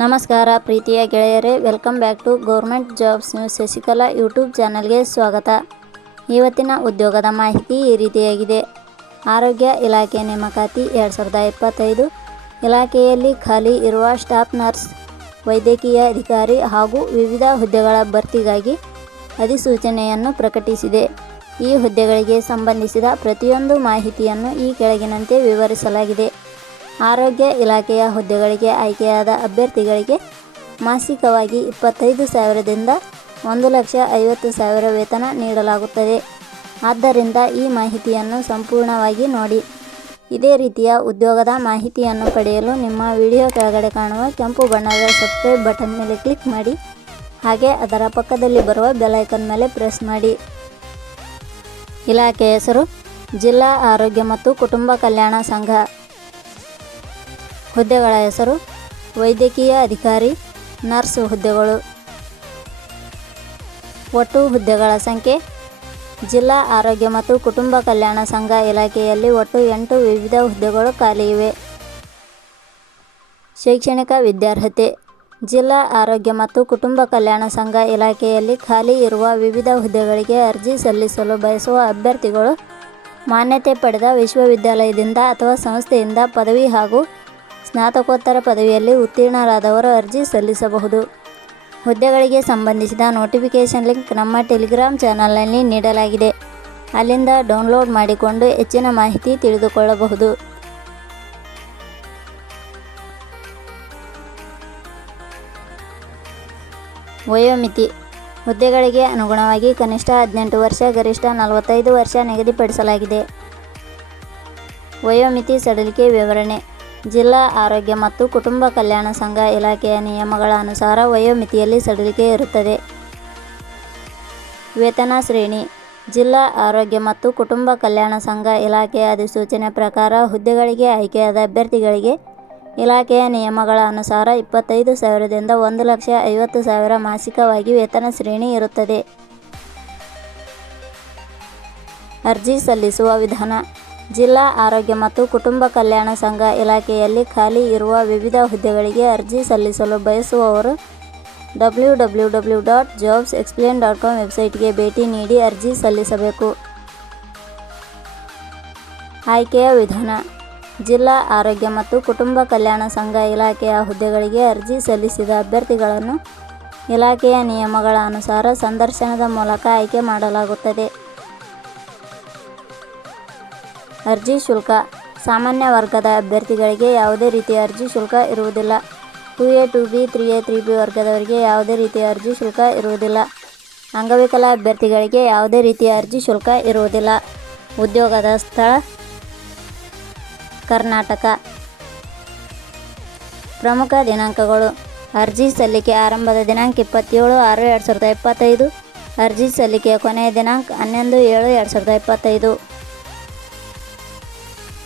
ನಮಸ್ಕಾರ ಪ್ರೀತಿಯ ಗೆಳೆಯರೇ welcome back to government jobs news Shashikala YouTube ಚಾನಲ್ಗೆ ಸ್ವಾಗತ. ಇವತ್ತಿನ ಉದ್ಯೋಗದ ಮಾಹಿತಿ ಈ ರೀತಿಯಾಗಿದೆ. ಆರೋಗ್ಯ ಇಲಾಖೆ ನೇಮಕಾತಿ ಎರಡು ಸಾವಿರದ ಇಪ್ಪತ್ತೈದು. ಇಲಾಖೆಯಲ್ಲಿ ಖಾಲಿ ಇರುವ ಸ್ಟಾಫ್ ನರ್ಸ್ ವೈದ್ಯಕೀಯ ಅಧಿಕಾರಿ ಹಾಗೂ ವಿವಿಧ ಹುದ್ದೆಗಳ ಭರ್ತಿಗಾಗಿ ಅಧಿಸೂಚನೆಯನ್ನು ಪ್ರಕಟಿಸಿದೆ. ಈ ಹುದ್ದೆಗಳಿಗೆ ಸಂಬಂಧಿಸಿದ ಪ್ರತಿಯೊಂದು ಮಾಹಿತಿಯನ್ನು ಈ ಕೆಳಗಿನಂತೆ ವಿವರಿಸಲಾಗಿದೆ. ಆರೋಗ್ಯ ಇಲಾಖೆಯ ಹುದ್ದೆಗಳಿಗೆ ಆಯ್ಕೆಯಾದ ಅಭ್ಯರ್ಥಿಗಳಿಗೆ ಮಾಸಿಕವಾಗಿ ಇಪ್ಪತ್ತೈದು ಸಾವಿರದಿಂದ ಒಂದು ಲಕ್ಷ ಐವತ್ತು ಸಾವಿರ ವೇತನ ನೀಡಲಾಗುತ್ತದೆ. ಆದ್ದರಿಂದ ಈ ಮಾಹಿತಿಯನ್ನು ಸಂಪೂರ್ಣವಾಗಿ ನೋಡಿ. ಇದೇ ರೀತಿಯ ಉದ್ಯೋಗದ ಮಾಹಿತಿಯನ್ನು ಪಡೆಯಲು ನಿಮ್ಮ ವಿಡಿಯೋ ಕೆಳಗಡೆ ಕಾಣುವ ಕೆಂಪು ಬಣ್ಣದ ಸಬ್ಸ್ಕ್ರೈಬ್ ಬಟನ್ ಮೇಲೆ ಕ್ಲಿಕ್ ಮಾಡಿ. ಹಾಗೆ ಅದರ ಪಕ್ಕದಲ್ಲಿ ಬರುವ ಬೆಲೈಕನ್ ಮೇಲೆ ಪ್ರೆಸ್ ಮಾಡಿ. ಇಲಾಖೆ ಹೆಸರು ಜಿಲ್ಲಾ ಆರೋಗ್ಯ ಮತ್ತು ಕುಟುಂಬ ಕಲ್ಯಾಣ ಸಂಘ. ಹುದ್ದೆಗಳ ಹೆಸರು, ವೈದ್ಯಕೀಯ ಅಧಿಕಾರಿ, ನರ್ಸ್ ಹುದ್ದೆಗಳು. ಒಟ್ಟು ಹುದ್ದೆಗಳ ಸಂಖ್ಯೆ, ಜಿಲ್ಲಾ ಆರೋಗ್ಯ ಮತ್ತು ಕುಟುಂಬ ಕಲ್ಯಾಣ ಸಂಘ ಇಲಾಖೆಯಲ್ಲಿ ಒಟ್ಟು ಎಂಟು ವಿವಿಧ ಹುದ್ದೆಗಳು ಖಾಲಿ ಇವೆ. ಶೈಕ್ಷಣಿಕ ವಿದ್ಯಾರ್ಹತೆ, ಜಿಲ್ಲಾ ಆರೋಗ್ಯ ಮತ್ತು ಕುಟುಂಬ ಕಲ್ಯಾಣ ಸಂಘ ಇಲಾಖೆಯಲ್ಲಿ ಖಾಲಿ ಇರುವ ವಿವಿಧ ಹುದ್ದೆಗಳಿಗೆ ಅರ್ಜಿ ಸಲ್ಲಿಸಲು ಬಯಸುವ ಅಭ್ಯರ್ಥಿಗಳು ಮಾನ್ಯತೆ ಪಡೆದ ವಿಶ್ವವಿದ್ಯಾಲಯದಿಂದ ಅಥವಾ ಸಂಸ್ಥೆಯಿಂದ ಪದವಿ ಹಾಗೂ ಸ್ನಾತಕೋತ್ತರ ಪದವಿಯಲ್ಲಿ ಉತ್ತೀರ್ಣರಾದವರು ಅರ್ಜಿ ಸಲ್ಲಿಸಬಹುದು. ಹುದ್ದೆಗಳಿಗೆ ಸಂಬಂಧಿಸಿದ ನೋಟಿಫಿಕೇಷನ್ ಲಿಂಕ್ ನಮ್ಮ ಟೆಲಿಗ್ರಾಮ್ ಚಾನಲ್ನಲ್ಲಿ ನೀಡಲಾಗಿದೆ. ಅಲ್ಲಿಂದ ಡೌನ್ಲೋಡ್ ಮಾಡಿಕೊಂಡು ಹೆಚ್ಚಿನ ಮಾಹಿತಿ ತಿಳಿದುಕೊಳ್ಳಬಹುದು. ವಯೋಮಿತಿ. ಹುದ್ದೆಗಳಿಗೆ ಅನುಗುಣವಾಗಿ ಕನಿಷ್ಠ ಹದಿನೆಂಟು ವರ್ಷ, ಗರಿಷ್ಠ ನಲವತ್ತೈದು ವರ್ಷ ನಿಗದಿಪಡಿಸಲಾಗಿದೆ. ವಯೋಮಿತಿ ಸಡಿಲಿಕೆ ವಿವರಣೆ. ಜಿಲ್ಲಾ ಆರೋಗ್ಯ ಮತ್ತು ಕುಟುಂಬ ಕಲ್ಯಾಣ ಸಂಘ ಇಲಾಖೆಯ ನಿಯಮಗಳ ಅನುಸಾರ ವಯೋಮಿತಿಯಲ್ಲಿ ಸಡಿಲಿಕೆ ಇರುತ್ತದೆ. ವೇತನ ಶ್ರೇಣಿ, ಜಿಲ್ಲಾ ಆರೋಗ್ಯ ಮತ್ತು ಕುಟುಂಬ ಕಲ್ಯಾಣ ಸಂಘ ಇಲಾಖೆಯ ಅಧಿಸೂಚನೆ ಪ್ರಕಾರ ಹುದ್ದೆಗಳಿಗೆ ಆಯ್ಕೆಯಾದ ಅಭ್ಯರ್ಥಿಗಳಿಗೆ ಇಲಾಖೆಯ ನಿಯಮಗಳ ಅನುಸಾರ ಇಪ್ಪತ್ತೈದು ಸಾವಿರದಿಂದ ಒಂದು ಲಕ್ಷ ಐವತ್ತು ಸಾವಿರ ಮಾಸಿಕವಾಗಿ ವೇತನ ಶ್ರೇಣಿ ಇರುತ್ತದೆ. ಅರ್ಜಿ ಸಲ್ಲಿಸುವ ವಿಧಾನ ಜಿಲ್ಲಾ ಆರೋಗ್ಯ ಮತ್ತು ಕುಟುಂಬ ಕಲ್ಯಾಣ ಸಂಘ ಇಲಾಖೆಯಲ್ಲಿ ಖಾಲಿ ಇರುವ ವಿವಿಧ ಹುದ್ದೆಗಳಿಗೆ ಅರ್ಜಿ ಸಲ್ಲಿಸಲು ಬಯಸುವವರು W W W dot jobs explain dot com ವೆಬ್ಸೈಟ್ಗೆ ಭೇಟಿ ನೀಡಿ ಅರ್ಜಿ ಸಲ್ಲಿಸಬೇಕು. ಆಯ್ಕೆಯ ವಿಧಾನ. ಜಿಲ್ಲಾ ಆರೋಗ್ಯ ಮತ್ತು ಕುಟುಂಬ ಕಲ್ಯಾಣ ಸಂಘ ಇಲಾಖೆಯ ಹುದ್ದೆಗಳಿಗೆ ಅರ್ಜಿ ಸಲ್ಲಿಸಿದ ಅಭ್ಯರ್ಥಿಗಳನ್ನು ಇಲಾಖೆಯ ನಿಯಮಗಳ ಅನುಸಾರ ಸಂದರ್ಶನದ ಮೂಲಕ ಆಯ್ಕೆ ಮಾಡಲಾಗುತ್ತದೆ. ಅರ್ಜಿ ಶುಲ್ಕ. ಸಾಮಾನ್ಯ ವರ್ಗದ ಅಭ್ಯರ್ಥಿಗಳಿಗೆ ಯಾವುದೇ ರೀತಿಯ ಅರ್ಜಿ ಶುಲ್ಕ ಇರುವುದಿಲ್ಲ. Two A two B three A three B ವರ್ಗದವರಿಗೆ ಯಾವುದೇ ರೀತಿಯ ಅರ್ಜಿ ಶುಲ್ಕ ಇರುವುದಿಲ್ಲ. ಅಂಗವಿಕಲ ಅಭ್ಯರ್ಥಿಗಳಿಗೆ ಯಾವುದೇ ರೀತಿಯ ಅರ್ಜಿ ಶುಲ್ಕ ಇರುವುದಿಲ್ಲ. ಉದ್ಯೋಗದ ಸ್ಥಳ, ಕರ್ನಾಟಕ. ಪ್ರಮುಖ ದಿನಾಂಕಗಳು. ಅರ್ಜಿ ಸಲ್ಲಿಕೆ ಆರಂಭದ ದಿನಾಂಕ ಇಪ್ಪತ್ತೇಳು ಆರು ಎರಡು ಸಾವಿರದ ಇಪ್ಪತ್ತೈದು. ಅರ್ಜಿ ಸಲ್ಲಿಕೆಯ ಕೊನೆಯ ದಿನಾಂಕ ಹನ್ನೊಂದು ಏಳು ಎರಡು ಸಾವಿರದ ಇಪ್ಪತ್ತೈದು.